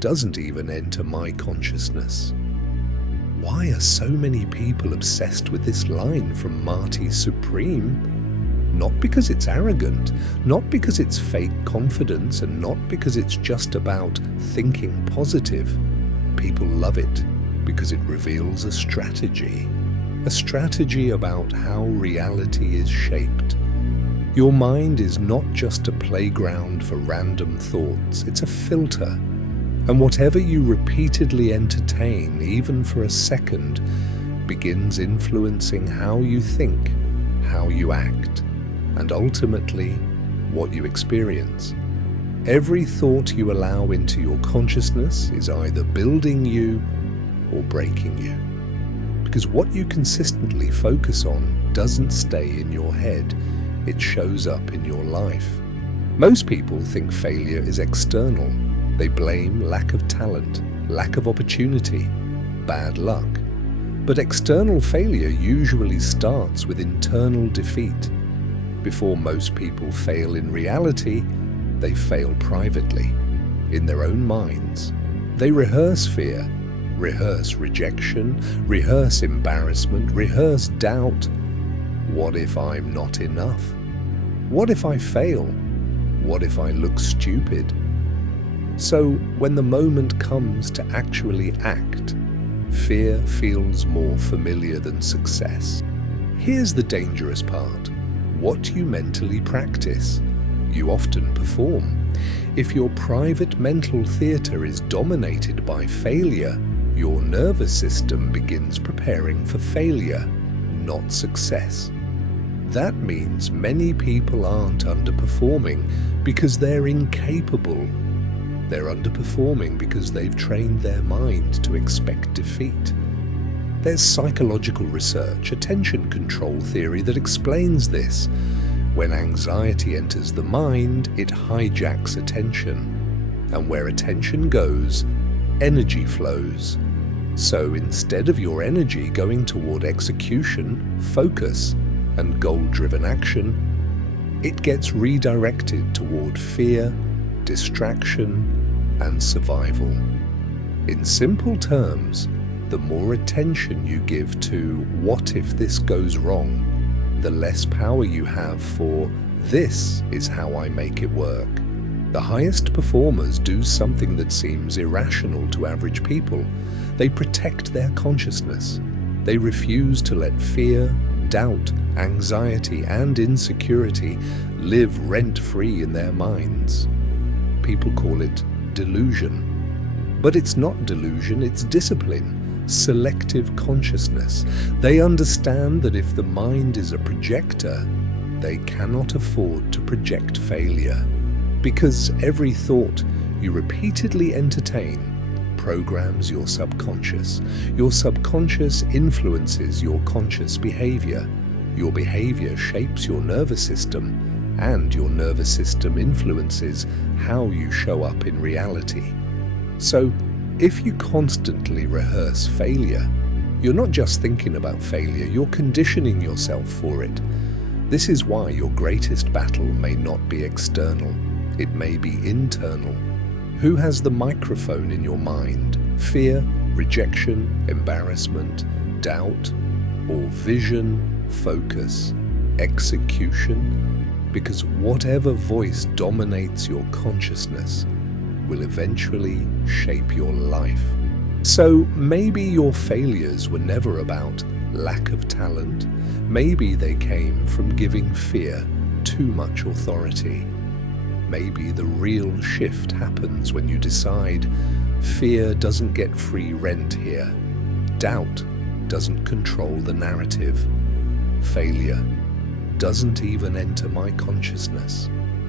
doesn't even enter my consciousness. Why are so many people obsessed with this line from Marty Supreme? Not because it's arrogant, not because it's fake confidence, and not because it's just about thinking positive. People love it because it reveals a strategy about how reality is shaped. Your mind is not just a playground for random thoughts, it's a filter. And whatever you repeatedly entertain, even for a second, begins influencing how you think, how you act, and ultimately, what you experience. Every thought you allow into your consciousness is either building you or breaking you. Because what you consistently focus on doesn't stay in your head, it shows up in your life. Most people think failure is external. They blame lack of talent, lack of opportunity, bad luck. But external failure usually starts with internal defeat. Before most people fail in reality, they fail privately, in their own minds. They rehearse fear, rehearse rejection, rehearse embarrassment, rehearse doubt. What if I'm not enough? What if I fail? What if I look stupid? So when the moment comes to actually act, fear feels more familiar than success. Here's the dangerous part. What you mentally practice, you often perform. If your private mental theater is dominated by failure, your nervous system begins preparing for failure, not success. That means many people aren't underperforming because they're incapable. They're underperforming because they've trained their mind to expect defeat. There's psychological research, attention control theory that explains this. When anxiety enters the mind, it hijacks attention. And where attention goes, energy flows. So instead of your energy going toward execution, focus, and goal-driven action, it gets redirected toward fear, distraction, and survival. In simple terms, the more attention you give to what if this goes wrong, the less power you have for this is how I make it work. The highest performers do something that seems irrational to average people. They protect their consciousness. They refuse to let fear, doubt, anxiety, and insecurity live rent-free in their minds. People call it delusion. But it's not delusion, it's discipline, selective consciousness. They understand that if the mind is a projector, they cannot afford to project failure. Because every thought you repeatedly entertain programs your subconscious. Your subconscious influences your conscious behavior. Your behavior shapes your nervous system, and your nervous system influences how you show up in reality. So, if you constantly rehearse failure, you're not just thinking about failure, you're conditioning yourself for it. This is why your greatest battle may not be external, it may be internal. Who has the microphone in your mind? Fear, rejection, embarrassment, doubt, or vision, focus, execution? Because whatever voice dominates your consciousness will eventually shape your life. So maybe your failures were never about lack of talent. Maybe they came from giving fear too much authority. Maybe the real shift happens when you decide fear doesn't get free rent here. Doubt doesn't control the narrative. Failure doesn't even enter my consciousness.